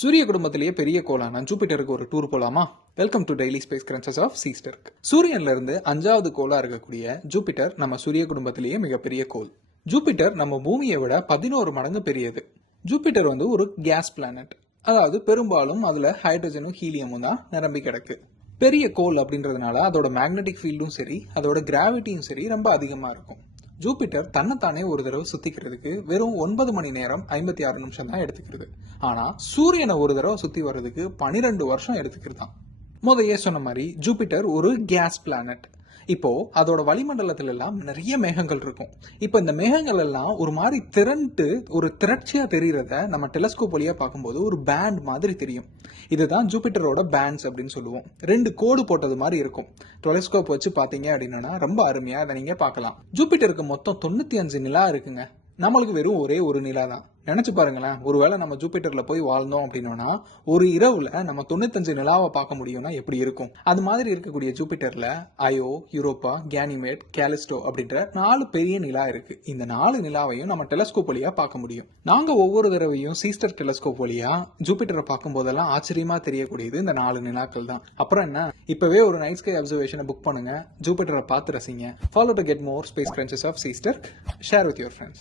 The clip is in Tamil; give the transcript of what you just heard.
சூரிய குடும்பத்திலேயே பெரிய கோளான ஜூபிட்டருக்கு ஒரு டூர் போலாமா? Welcome to daily space crunches of சீஸ்டர்க். சூரியன்ல இருந்து 5வது கோளா இருக்கக்கூடிய ஜூபிட்டர் நம்ம சூரிய குடும்பத்திலேயே மிகப்பெரிய கோள். ஜூபிட்டர் நம்ம பூமியை விட 11 மடங்கு பெரியது. ஜூபிட்டர் ஒரு கேஸ் பிளானட், அதாவது பெரும்பாலும் அதுல ஹைட்ரஜனும் ஹீலியமும் தான் நிரம்பி கிடக்கு. பெரிய கோள் அப்படின்றதுனால அதோட மேக்னெட்டிக் ஃபீல்டும் சரி, அதோட கிராவிட்டியும் சரி ரொம்ப அதிகமா இருக்கும். ஜூபிட்டர் தன்னைத்தானே ஒரு தடவை சுத்திக்கிறதுக்கு வெறும் 9 மணி நேரம் 56 நிமிஷம் தான் எடுத்துக்கிறது. ஆனா சூரியனை ஒரு தடவை சுத்தி வர்றதுக்கு 12 வருஷம் எடுத்துக்கிறதான். முதையே சொன்ன மாதிரி ஜூபிட்டர் ஒரு கேஸ் பிளானட். இப்போ அதோட வளிமண்டலத்துல எல்லாம் நிறைய மேகங்கள் இருக்கும். இப்ப இந்த மேகங்கள் எல்லாம் ஒரு மாதிரி திரண்டு ஒரு திரட்சியா தெரியறத நம்ம டெலஸ்கோப் வழியா பார்க்கும்போது ஒரு பேண்ட் மாதிரி தெரியும். இதுதான் ஜூபிட்டரோட பேண்ட்ஸ் அப்படின்னு சொல்லுவோம். 2 கோடு போட்டது மாதிரி இருக்கும். டெலஸ்கோப் வச்சு பாத்தீங்க அப்படின்னா ரொம்ப அருமையா அதை நீங்க பார்க்கலாம். ஜூபிட்டருக்கு மொத்தம் 95 நிலா இருக்குங்க. நம்மளுக்கு வெறும் ஒரே ஒரு நிலா தான். நினைச்சு பாருங்களேன், ஒருவேளை நம்ம ஜூபிட்டர்ல போய் வாழ்ந்தோம் அப்படின்னா ஒரு இரவுல நம்ம 95 நிலாவை பார்க்க முடியும்னா எப்படி இருக்கும்? அது மாதிரி இருக்கக்கூடிய ஜூபிட்டர்ல அயோ, யூரோப்பா, கேனிமேட், கேலிஸ்டோ அப்படின்ற 4 பெரிய நிலா இருக்கு. இந்த 4 நிலாவையும் நம்ம டெலஸ்கோப் வழியா பார்க்க முடியும். நாங்க ஒவ்வொரு தடவையும் சீஸ்டர் டெலஸ்கோப் வழியா ஜூபிட்டரை பார்க்கும் போதெல்லாம் ஆச்சரியமா தெரியக்கூடியது இந்த 4 நிலாக்கள் தான். அப்புறம் என்ன, இப்பவே ஒரு நைட் ஸ்கை அப்சர்வேஷனை புக் பண்ணுங்க, ஜூபிட்டரை பார்த்து ரசிங்க. Follow to get more space crunches of சீஸ்டர். Share with your friends.